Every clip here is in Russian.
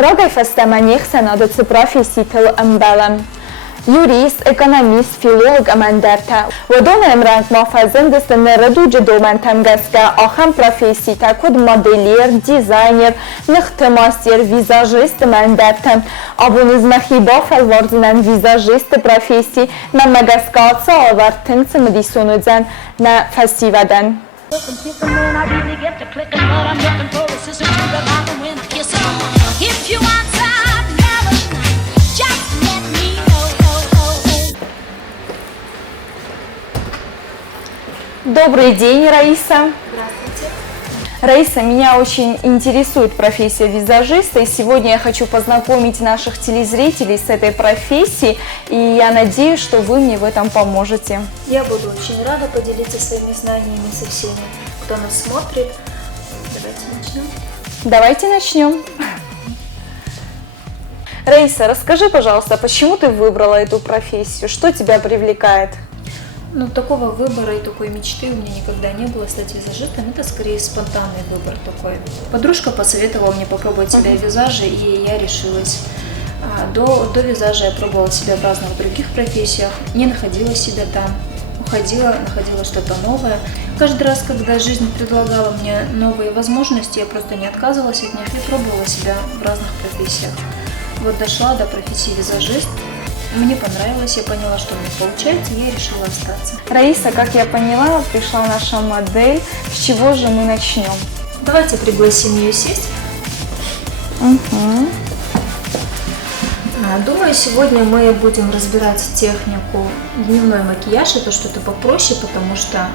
Rogaj festamenich senadıcı profesitel embelem. Юрист, экономист, филолог амандерта. Водонаем ранг мафазен дестене раду джедомен темгеска ахам профессии такуд моделер, дизайнер, нехтемастер, визажист амандерта. Абуниз махиба фалвардинен визажист профессии на мегаскаца авартинцы медисонудзен на фестиваден. Добрый день, Раиса. Здравствуйте. Раиса, меня очень интересует профессия визажиста, и сегодня я хочу познакомить наших телезрителей с этой профессией, и я надеюсь, что вы мне в этом поможете. Я буду очень рада поделиться своими знаниями со всеми, кто нас смотрит. Давайте начнем. Давайте начнем. Раиса, расскажи, пожалуйста, почему ты выбрала эту профессию? Что тебя привлекает? Ну, такого выбора и такой мечты у меня никогда не было стать визажистом. Это скорее спонтанный выбор такой. Подружка посоветовала мне попробовать себя в визаже, и я решилась. До визажа я пробовала себя в разных других профессиях, не находила себя там, уходила, находила что-то новое. Каждый раз, когда жизнь предлагала мне новые возможности, я просто не отказывалась от них и пробовала себя в разных профессиях. Вот дошла до профессии визажист. Мне понравилось, я поняла, что у меня получается, и я решила остаться. Раиса, как я поняла, пришла наша модель. С чего же мы начнем? Давайте пригласим ее сесть. Думаю, сегодня мы будем разбирать технику дневной макияж. Это что-то попроще, потому что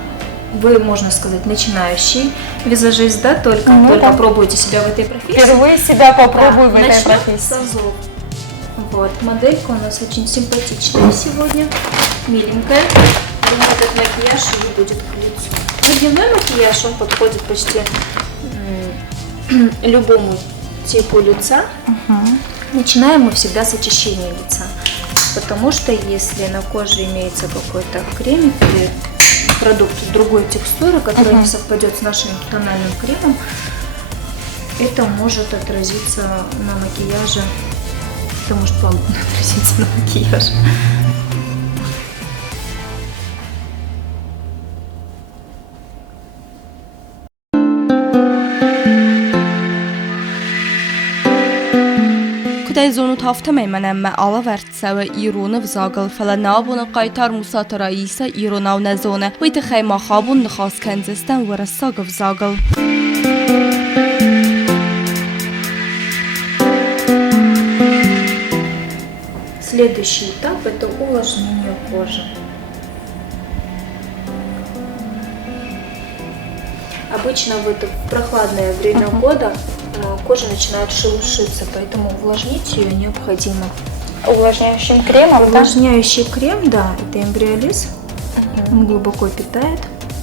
вы, можно сказать, начинающий визажист, да? Только пробуйте себя в этой профессии. Впервые себя попробую в этой профессии. С азов. Вот, моделька у нас очень симпатичная сегодня, миленькая. Думаю, этот макияж ей будет к лицу. Но дневной макияж, он подходит почти любому типу лица. Начинаем мы всегда с очищения лица, потому что если на коже имеется какой-то крем или продукт другой текстуры, который не совпадет с нашим тональным кремом, это может отразиться на макияже. Это может вам отразиться на макияже. Kudaj zonu taftamay mənəmmə ala vərtsəvə İronu vzaqıl fələnabunu qaytar musata Raisa İronav nəzone vıytı xəyma xabun nıxas kənzəstən vərəssaqı vzaqıl. Следующий этап – это увлажнение кожи. Обычно в это прохладное время года кожа начинает шелушиться, поэтому увлажнить ее необходимо. Увлажняющим кремом? Увлажняющий крем, да, это эмбриолиз. Он глубоко питает.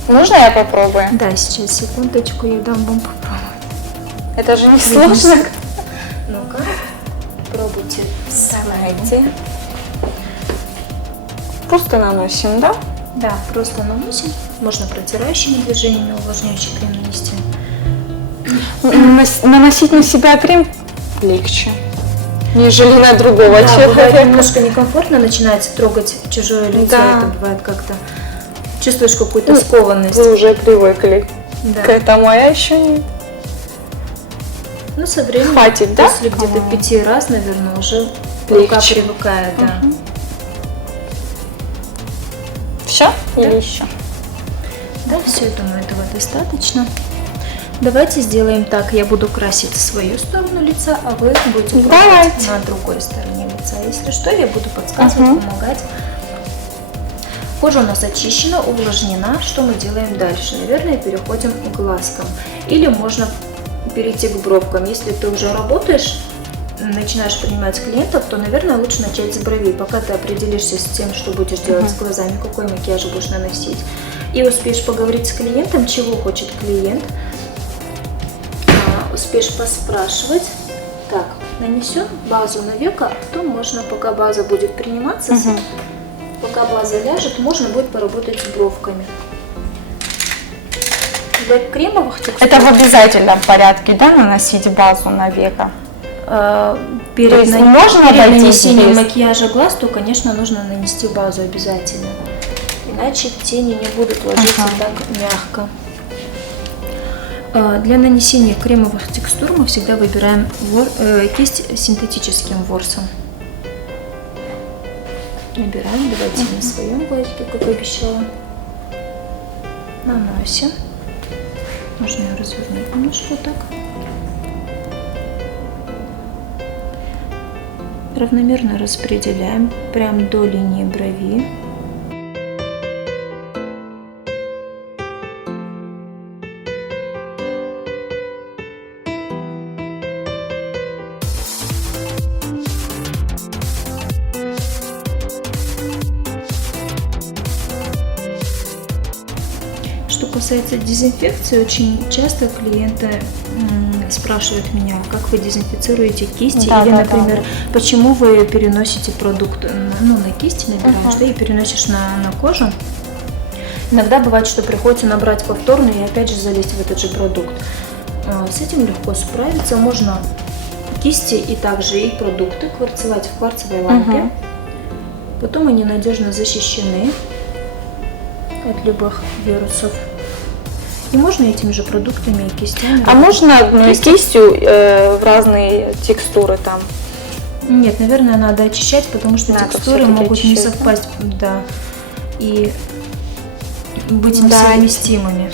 Можно я попробую? Да, сейчас, секундочку, я дам вам попробовать. Это же не сложно. Ну-ка, пробуйте. Давайте. Просто наносим, да? Да, просто наносим. Можно протирающими движениями увлажняющий крем нанести. Наносить на себя крем легче, нежели на другого человека. Бывает немножко некомфортно, начинается трогать чужое лицо, да. Это бывает как-то, чувствуешь какую-то скованность. Вы уже привыкли да. К этому, а я еще не. Ну, со временем, хватит, да? После где-то 5 раз, наверное, уже рука привыкает, да. Все? Да? Или еще? Да, все, я думаю, этого достаточно. Давайте сделаем так. Я буду красить свою сторону лица, а вы будете красить на другой стороне лица. Если что, я буду подсказывать, помогать. Кожа у нас очищена, увлажнена. Что мы делаем дальше? Наверное, переходим к глазкам. Или можно перейти к бровкам. Если ты уже работаешь, начинаешь принимать клиентов, то, наверное, лучше начать с бровей. Пока ты определишься с тем, что будешь делать с глазами, какой макияж будешь наносить, и успеешь поговорить с клиентом, чего хочет клиент, успеешь поспрашивать. Так, нанесем базу на веко, то можно, пока база будет приниматься, пока база ляжет, можно будет поработать с бровками. Для кремовых текстур... Это в обязательном порядке, да, наносить базу на веко? перед, То есть можно перед обойтись нанесением без? макияжа глаз, то, конечно, нужно нанести базу обязательно. Иначе тени не будут ложиться так мягко. Для нанесения кремовых текстур мы всегда выбираем кисть с синтетическим ворсом. Набираем, давайте на своем глазике, как обещала. Наносим. Можно ее развернуть немножко так. Равномерно распределяем прям до линии брови. Что касается дезинфекции, очень часто клиенты спрашивают меня, как вы дезинфицируете кисти, или, например, почему вы переносите продукт, на кисти набираешь, да, и переносишь на кожу. Иногда бывает, что приходится набрать повторно и опять же залезть в этот же продукт. С этим легко справиться. Можно кисти и также и продукты кварцевать в кварцевой лампе. Потом они надежно защищены от любых вирусов. И можно этими же продуктами и кистями. А можно одной кистью в разные текстуры там? Нет, наверное, надо очищать, потому что текстуры могут не совпасть, да, и быть несовместимыми.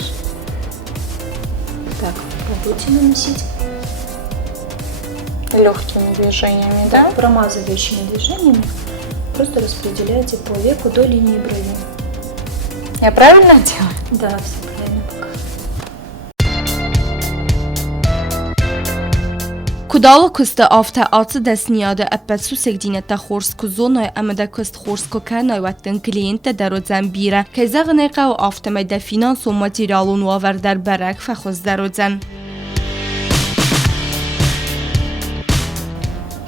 Так, пробуйте наносить. Легкими движениями, да? Промазывающими движениями. Просто распределяйте по веку до линии брови. Я правильно делаю? Да, все правильно пока. Kudala kusta afta atı desniyade eppetsu segdinete xorsk zonay amada kust xorsko kanaywatten kliente darozen bire ke zagneka u aftemede finans u materialun u aver der berek fexoz darozen.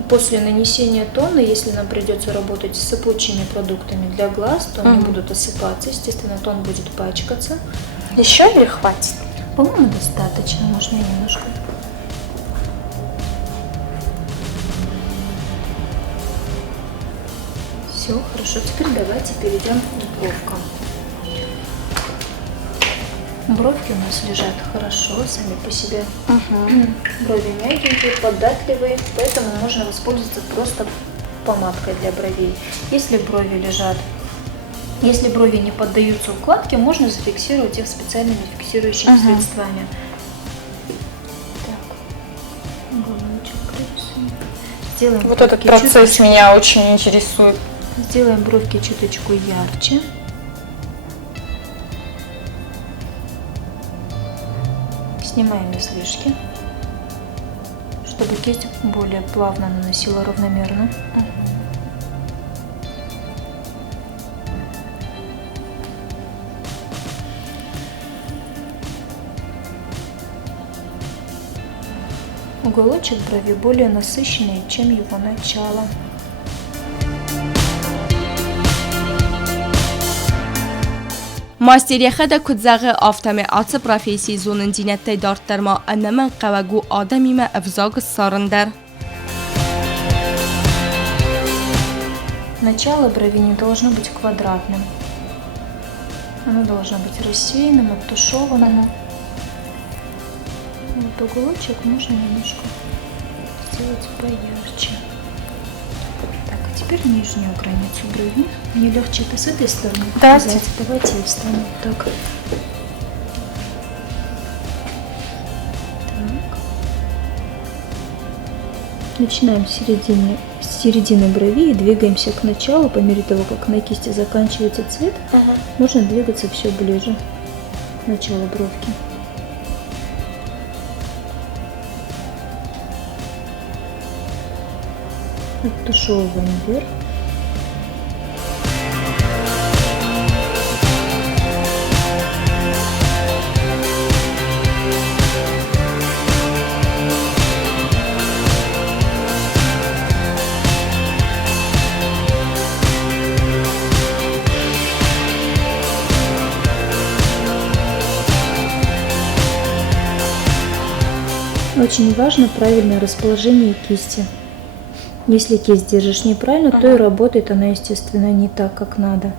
После нанесения тона, если нам придется работать с сыпучими продуктами для глаз, то они будут осыпаться, естественно, тон будет пачкаться. Еще или хватит? По-моему, достаточно, можно и немножко. Все, хорошо. Теперь давайте перейдем к бровкам. Бровки у нас лежат хорошо, сами по себе. Брови мягенькие, податливые, поэтому можно воспользоваться просто помадкой для бровей. Если брови не поддаются укладке, можно зафиксировать их специальными фиксирующими средствами. Так, уголочек прорисуем. Сделаем Вот этот процесс меня очень интересует. Сделаем бровки чуточку ярче. Снимаем излишки, чтобы кисть более плавно наносила равномерно. Уголочек брови более насыщенный, чем его начало. Masteri da kudzağı aftami atı profesi zonun dinette dartlarma annemen qavagu adamime evzag sarındar. Начало брови не должно быть квадратным. Оно должно быть рассеянным, оттушеванным. Вот уголочек можно немножко сделать поярче. Так, а теперь нижнюю границу брови. Мне легче это с этой стороны показать. Давайте я встану так. Так. Начинаем с середины брови и двигаемся к началу. По мере того, как на кисти заканчивается цвет, можно двигаться все ближе к началу бровки. Оттушевываем вверх. Очень важно правильное расположение кисти. Если кисть держишь неправильно, то и работает она, естественно, не так, как надо.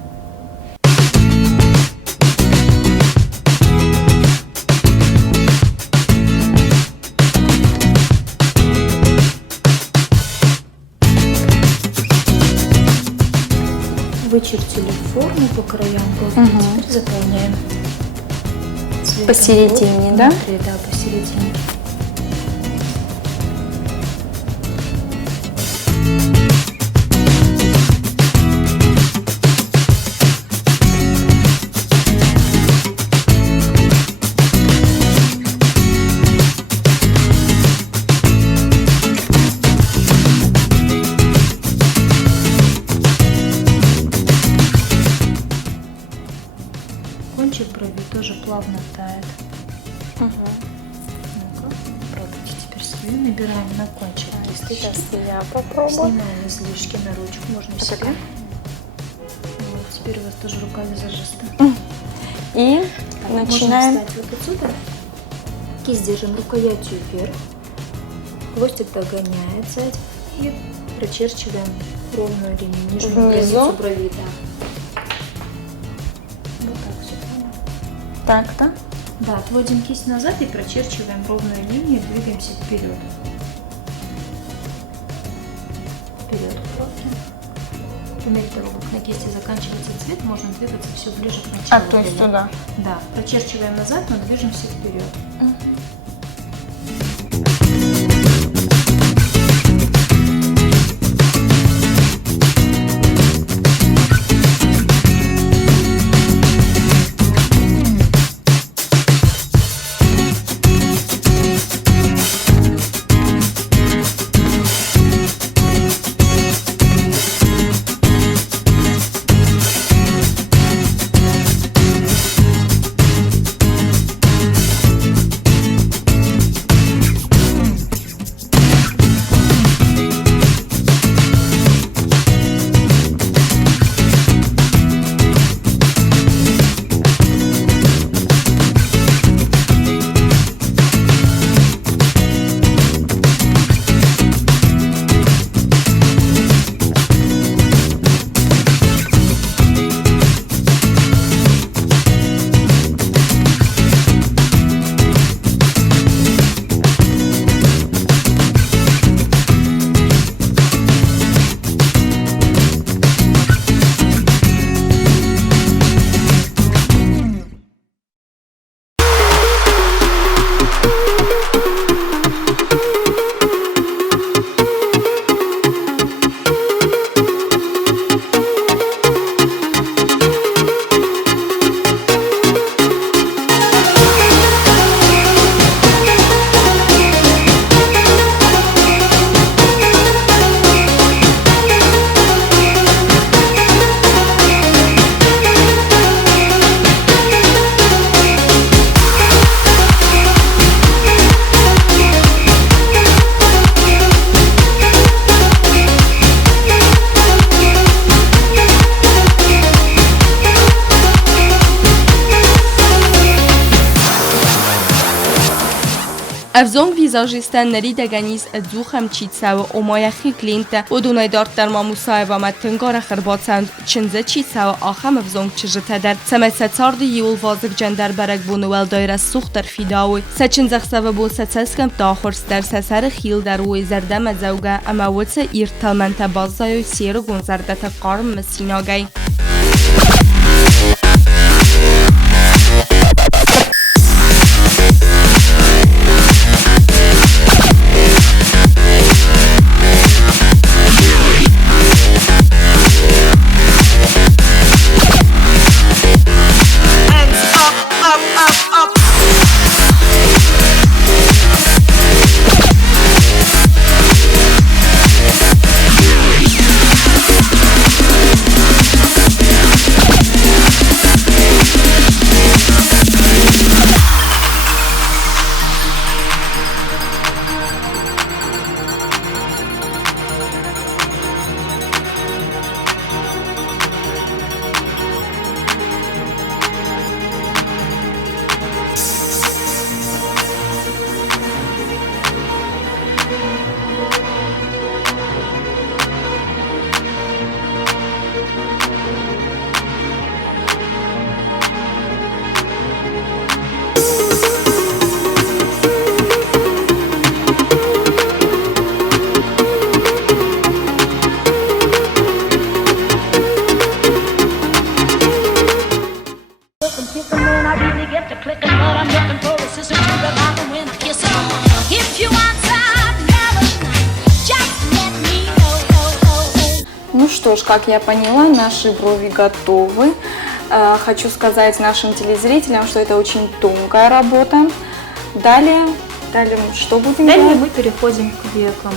Вычертили форму по краям, теперь заполняем. Посередине, да? Внутри, да, посередине. Кончик брови тоже плавно тает. Ну-ка, пробуйте теперь свою. Набираем на кончик кисточки. Сейчас я попробую. Снимаем излишки на ручку, можно себе. Вот, теперь у вас тоже рука визажиста. И Так, начинаем. можно встать вот отсюда. Кисть держим рукоятью вверх. Хвостик догоняет сзади. И прочерчиваем ровную линию, нижнюю Внизу? границу брови. Да. Вот так все понятно. Так-то. Да, отводим кисть назад и прочерчиваем ровную линию, двигаемся вперед. Вперед аккуратно. По мере того, как на кисти заканчивается цвет, можно двигаться все ближе к началу. То есть блина. туда. Да, прочерчиваем назад, но движемся вперед. Evzong vîzajîstennerî degenîz edzuxem çîtsewe omayexî klînte û donêdar termamusaeva me tingara xirbatsend çinze çîtsewe axem evzong çijite der semetse tsardî yîwl vazik cenderberek bû Noel dayre suxt der fîdawî se çinzexseve bû se ceskem daxurs der se serê xîl der wê zerdeme zewge eme witse îr telmente bazayoy sêr û zerdete qarim me sînagey. I really get to clicking, but I'm looking for a sister to revive them when I kiss them. If you want some Caroline, just let me know. Ну что ж, как я поняла, наши брови готовы. Хочу сказать нашим телезрителям, что это очень тонкая работа. Далее что будем Далее делать? мы переходим к векам.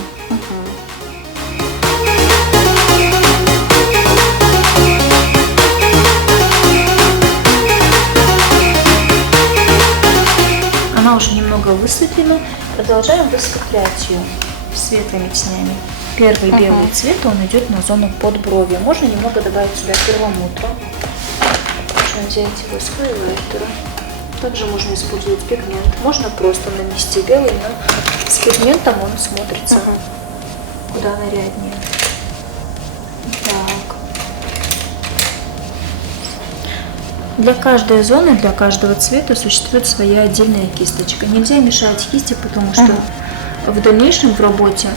Она уже немного высветлена. Продолжаем высветлять ее светлыми тенями. Первый белый цвет, он идет на зону под брови. Можно немного добавить сюда перламутра. Можно взять его с хайлайтера. Также можно использовать пигмент. Можно просто нанести белый, но с пигментом он смотрится куда наряднее. Так. Для каждой зоны, для каждого цвета существует своя отдельная кисточка. Нельзя мешать кисти, потому что в дальнейшем в работе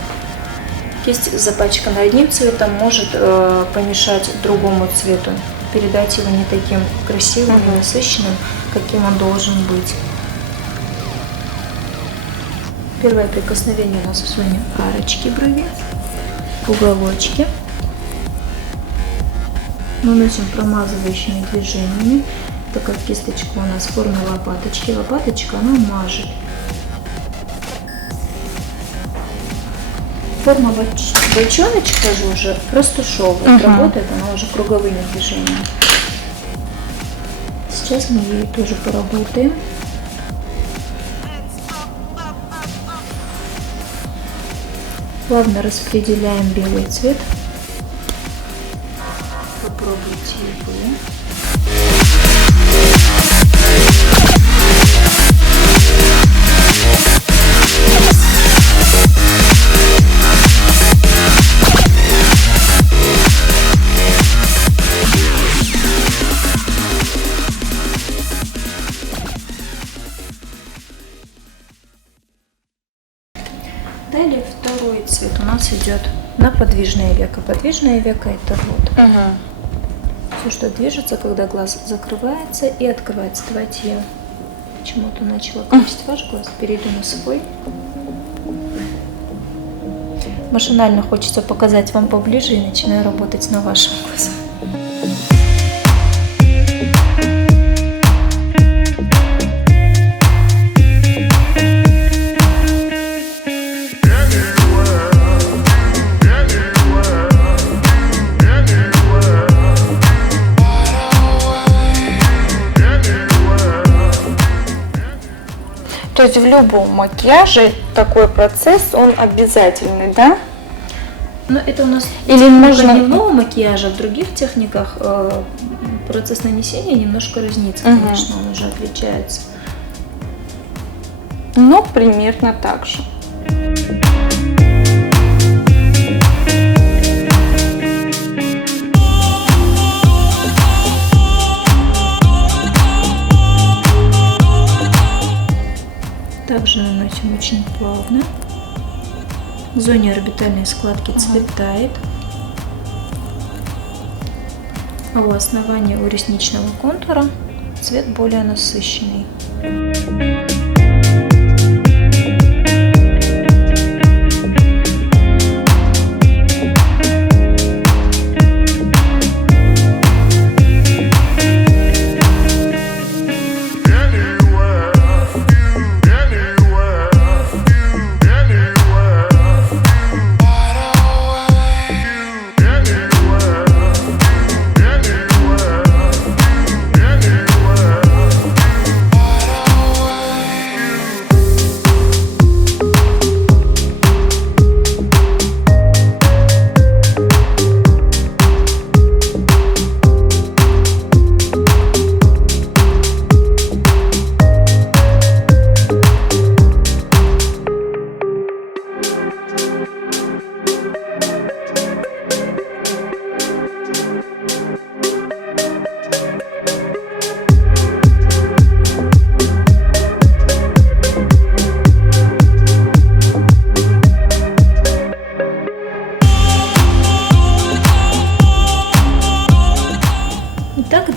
кисть, запачканная одним цветом, может помешать другому цвету, передать его не таким красивым и насыщенным, каким он должен быть. Первое прикосновение у нас в зоне арочки брови, уголочки. Наносим промазывающими движениями, так как кисточка у нас в форме лопаточки. Лопаточка, она мажет. Форма бочоночка же уже растушевывает, работает она уже круговыми движениями. Сейчас мы ей тоже поработаем. Плавно распределяем белый цвет. Попробуйте и вы. Далее второй цвет у нас идет на подвижное веко. Подвижное веко это вот все, что движется, когда глаз закрывается и открывается. Давайте я почему-то начала красить ваш глаз, перейду на свой. Машинально хочется показать вам поближе и начинаю работать на вашем глазу. То есть в любом макияже такой процесс, он обязательный, да? Но это у нас Или можно дневного макияжа, в других техниках процесс нанесения немножко разнится, конечно, он уже отличается. Ну, примерно так же. Также наносим очень плавно. В зоне орбитальной складки цвет тает. А у основания, у ресничного контура цвет более насыщенный.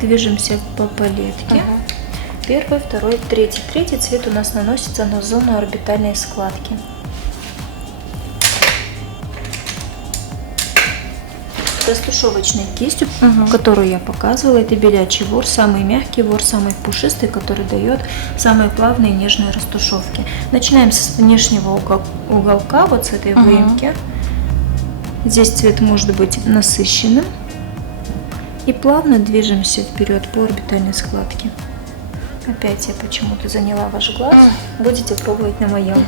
Движемся по палетке. Первый, второй, третий. Третий цвет у нас наносится на зону орбитальной складки. Растушевочной кистью, которую я показывала, это белячий ворс, самый мягкий ворс, самый пушистый, который дает самые плавные нежные растушевки. Начинаем с внешнего уголка, вот с этой выемки. Здесь цвет может быть насыщенным. И плавно движемся вперед по орбитальной складке. Опять я почему-то заняла ваш глаз. Будете пробовать на моем.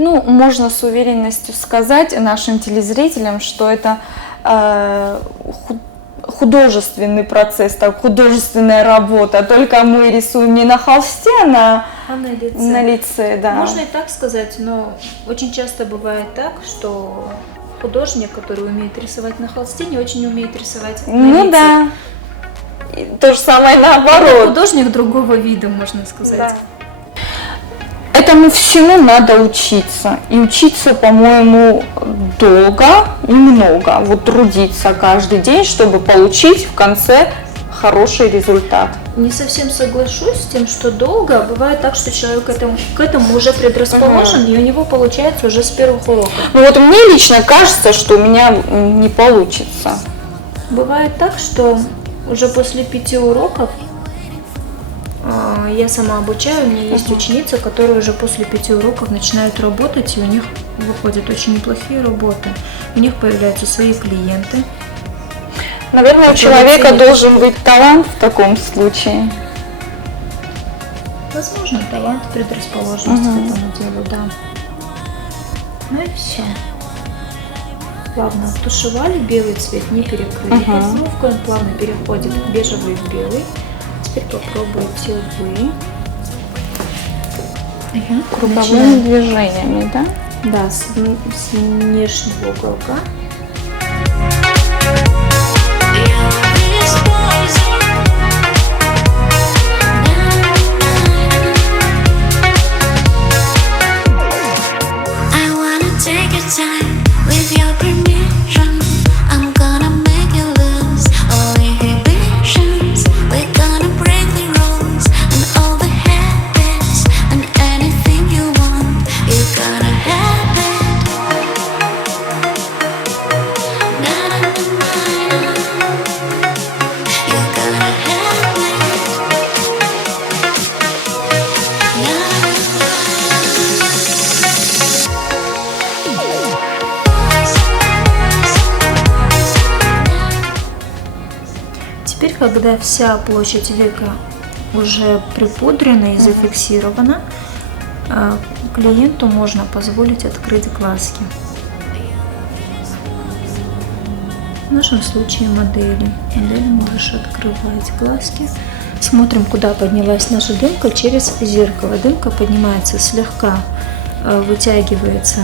Ну, можно с уверенностью сказать нашим телезрителям, что это художественный процесс, так, художественная работа. Только мы рисуем не на холсте, а на лице. Да. Можно и так сказать, но очень часто бывает так, что художник, который умеет рисовать на холсте, не очень умеет рисовать на лице. Ну да. И то же самое наоборот. Это художник другого вида, можно сказать. Да. Этому всему надо учиться. И учиться, по-моему, долго и много. Вот трудиться каждый день, чтобы получить в конце хороший результат. Не совсем соглашусь с тем, что долго. Бывает так, что человек к этому уже предрасположен, и у него получается уже с первых уроков. Ну вот мне лично кажется, что у меня не получится. Бывает так, что уже после 5 уроков я сама обучаю, у меня есть ученицы, которые уже после 5 уроков начинают работать, и у них выходят очень неплохие работы. У них появляются свои клиенты. Наверное, у человека должен быть талант в таком случае. Возможно, талант, предрасположенность к этому делу, да. Ну и все. Плавно оттушевали, белый цвет не перекрыли подсновкой, он плавно переходит в бежевый в белый. Теперь попробуйте вы. Круговыми движениями, да? Да, с внешнего уголка. Теперь, когда вся площадь века уже припудрена и зафиксирована, клиенту можно позволить открыть глазки. В нашем случае модели. Модель можешь открывать глазки. Смотрим, куда поднялась наша дымка через зеркало. Дымка поднимается слегка, вытягивается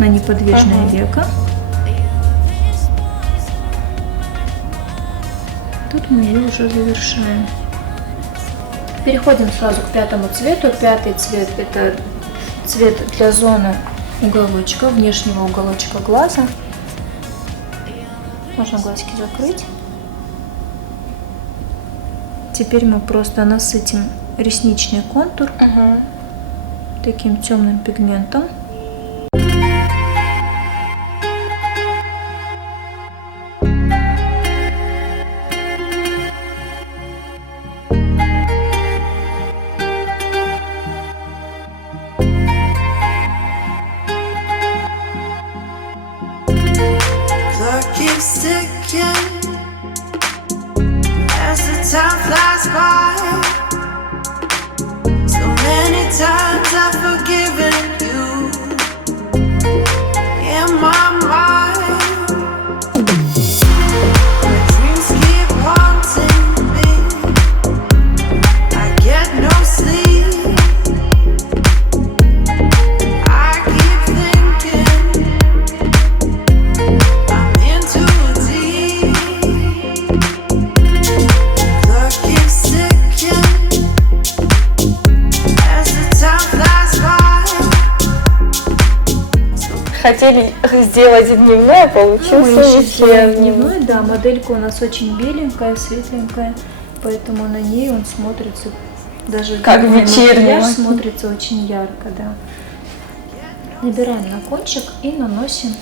на неподвижное веко. Тут мы ее уже завершаем. Переходим сразу к 5-му цвету. 5-й цвет — это цвет для зоны уголочка, внешнего уголочка глаза. Можно глазки закрыть. Теперь мы просто насытим ресничный контур таким темным пигментом. Keeps ticking as the time flies by. So many times I've forgiven you in my mind. My dreams keep haunting хотели сделать дневной, а Ну, мы получился еще сделаем вечерний. дневной, да, моделька у нас очень беленькая, светленькая, поэтому на ней он смотрится, даже Как дневной вечерний макияж макияж. смотрится очень ярко, да. Набираем на кончик и наносим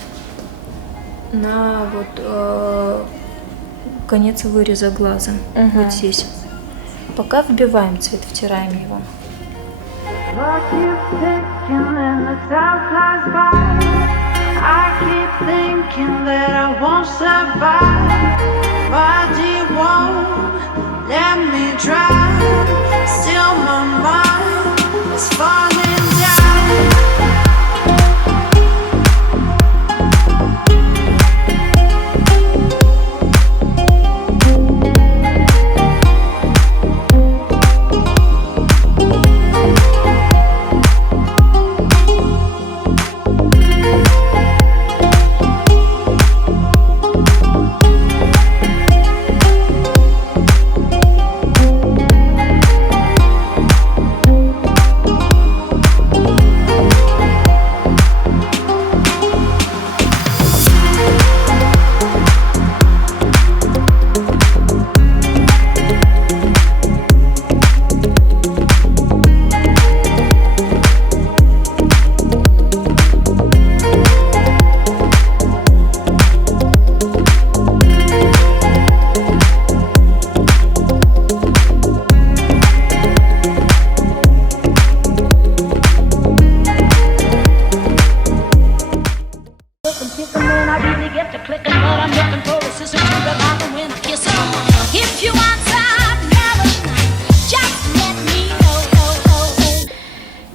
на вот конец выреза глаза, вот здесь. Пока вбиваем цвет, втираем его. What you thinking when the time flies by? I keep thinking that I won't survive. Why do you won't let me try? Still my mind is falling down. Looking, thinking when I really get to clicking, but I'm looking for a sister to the bottom when I kiss her. If you want some melody, just let me know.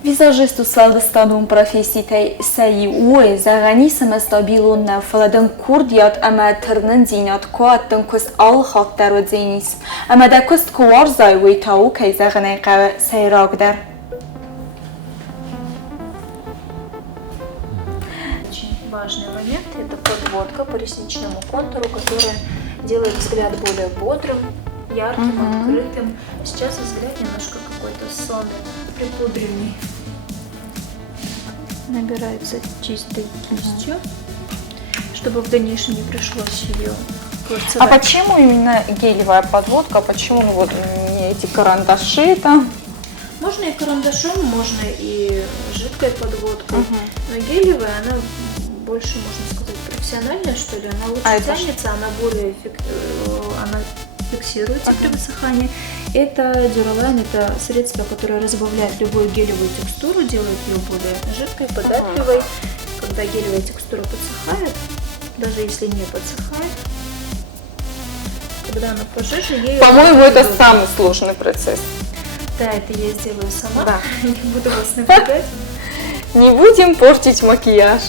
Визажисту салдыстадун професситай саи уэ загани самастабилун на фаладын курдият ама тырнын зинят коаттын көст ал хаттар зенис. Ама да көст куар зай уитау кай заганы қавы сайрагдар. Очень важный момент – это подводка по ресничному контуру, которая делает взгляд более бодрым, ярким, открытым. Сейчас взгляд немножко какой-то сонный, припудренный. Набирается чистой кистью, чтобы в дальнейшем не пришлось ее А клацевать. почему именно гелевая подводка? Почему вот не эти карандаши там? Можно и карандашом, можно и жидкой подводкой, но гелевая, она больше, можно сказать, профессиональная, что ли, она лучше А это тянется, она более она фиксируется при высыхании. Это Duraline, это средство, которое разбавляет любую гелевую текстуру, делает ее более жидкой, податливой. Когда гелевая текстура подсыхает, даже если не подсыхает, когда она пожиже, ей По-моему, это удобно. самый сложный процесс. Да, это я сделаю сама, Да. не буду вас напрягать. Не будем портить макияж.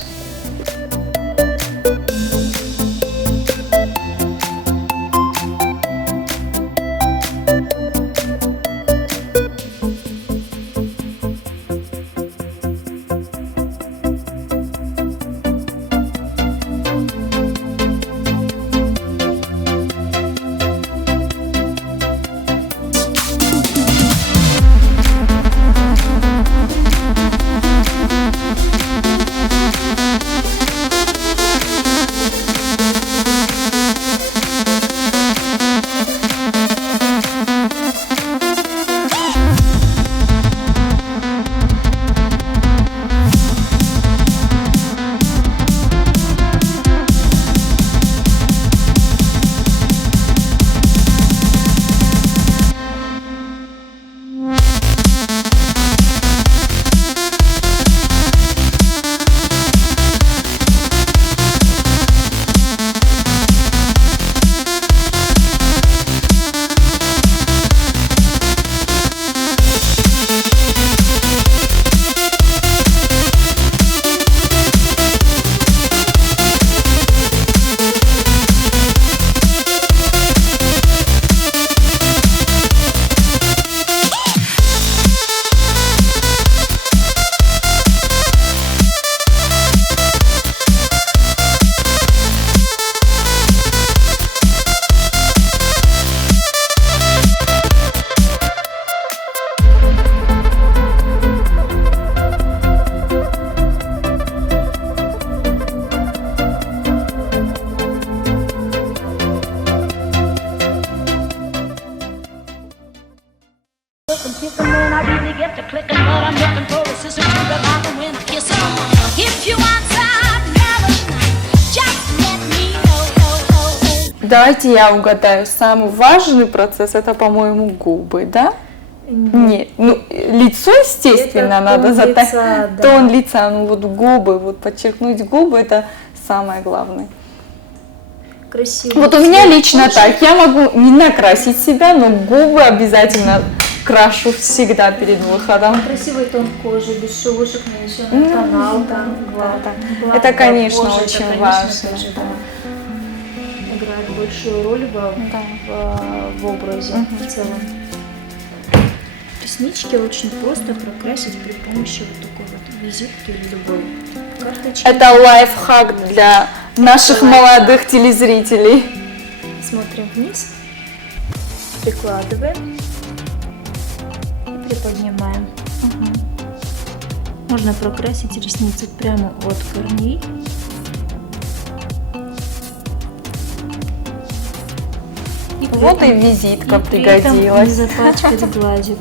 I really get to clicking, but I'm looking for a sister to the bottom when I kiss her. If you want some melody, just let me know. Давайте я угадаю. Самый важный процесс это, по-моему, губы, да? Нет, ну лицо, естественно, Это надо тон затать. лица, да. Тон лица, ну вот губы, вот подчеркнуть губы, это самое главное. Красивый Вот у меня цвет лично кожи. так, я могу не накрасить себя, но губы обязательно крашу всегда перед выходом. Красивый тон кожи, без шелушек, нанесенный тонал, там, глаз. да. Это, конечно, очень важно, тоже, да. Играет большую роль в образе в целом. Реснички очень просто прокрасить при помощи вот такой вот визитки или любой карточки. Это лайфхак для наших молодых телезрителей. Смотрим вниз, прикладываем и приподнимаем. Можно прокрасить ресницы прямо от корней. И при Вот и этом- визитка и при этом не пригодилась. запачкать глазик.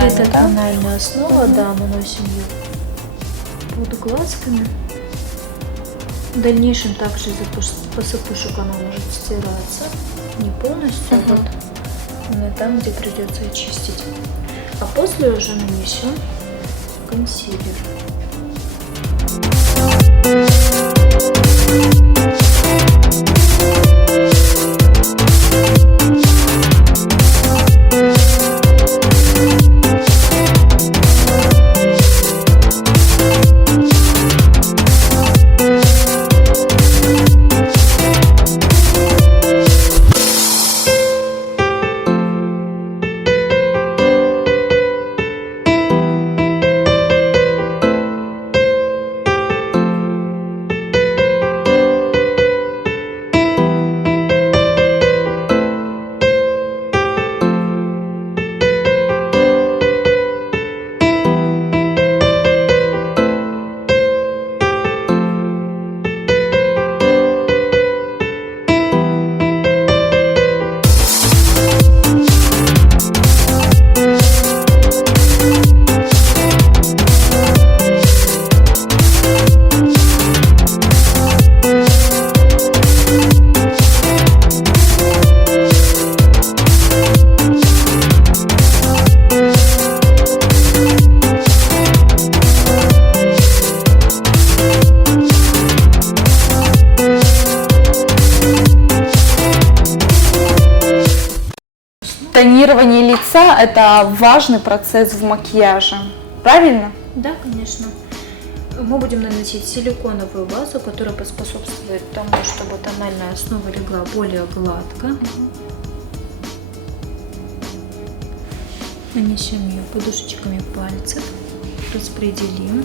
Это тональная основа, да, наносим ее под глазками. В дальнейшем также из-за посыпушек она может стираться, не полностью, вот, но там, где придется очистить. А после уже нанесем консилер. Тонирование лица – это важный процесс в макияже, правильно? Да, конечно. Мы будем наносить силиконовую базу, которая поспособствует тому, чтобы тональная основа легла более гладко. Нанесем ее подушечками пальцев, распределим.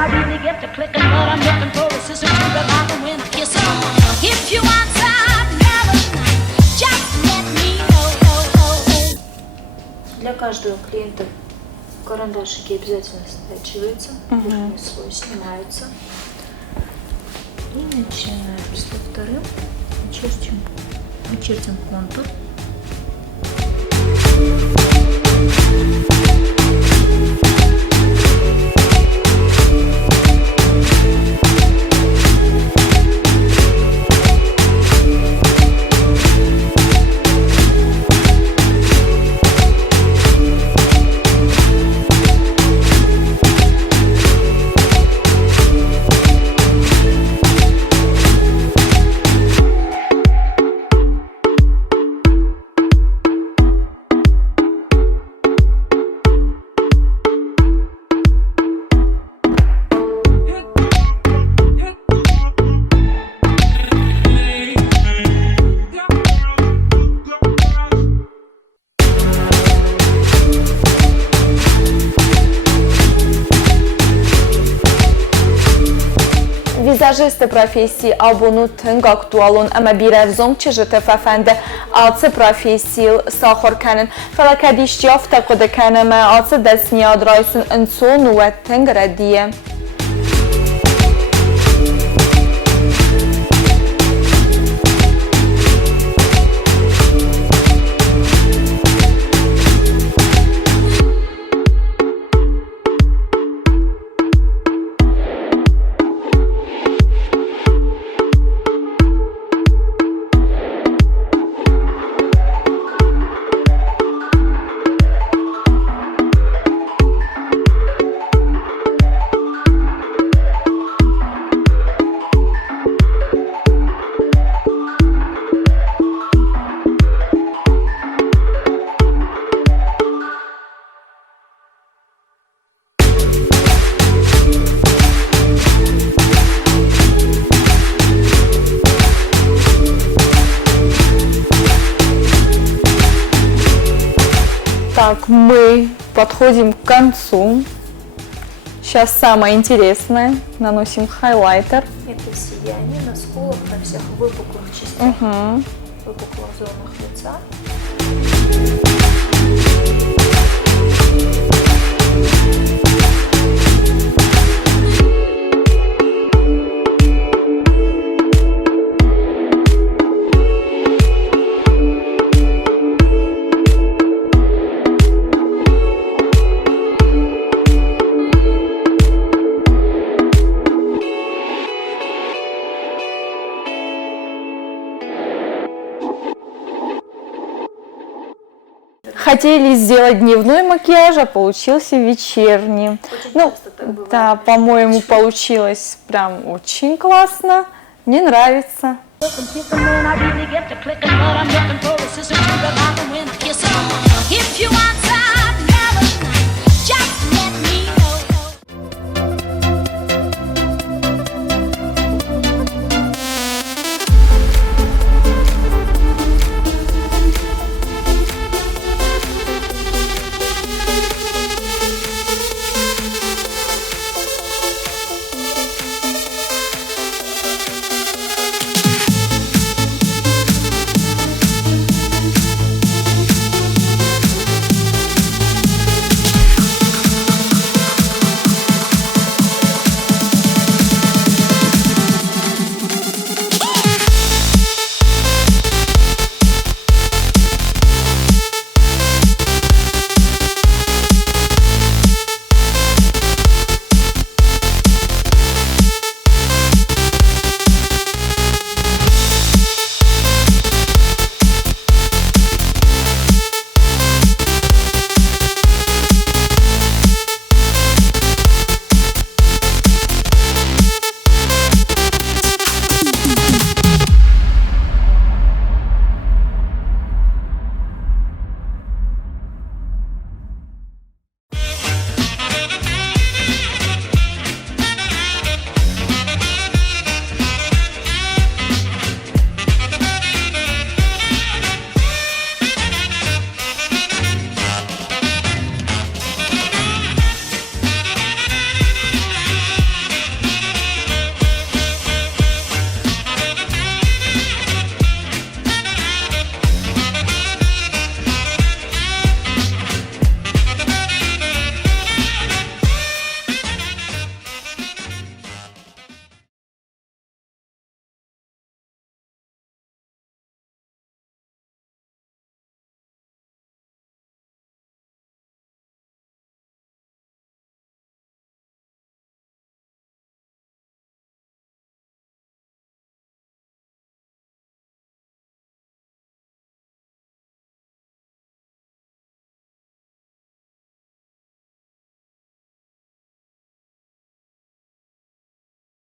I really get to clicking, but I'm looking for a sister to the bottom when I kiss it. If you want some melody, just let me know. Для каждого клиента карандашики обязательно стачиваются, верхний слой снимается. И начинаем со вторым. Начертим контур. Վիզաժիստը պրոֆեսիի աբոնութն գակտուալոն ամաբիրևզոմ չժտը ֆաֆանդը ացը պրոֆեսիիլ սախորքանն ֆալակադիշտի ավտակոդեքանը ացը դեսնի ադրայսուն ընցոն ու էթեն գրադիը Так, мы подходим к концу. Сейчас самое интересное. Наносим хайлайтер. Это сияние на скулах, на всех выпуклых частях, выпуклых зонах лица. Хотели сделать дневной макияж, а получился вечерний. Ну, да, по-моему, получилось прям очень классно. Мне нравится. I really get to clicking, but I'm looking for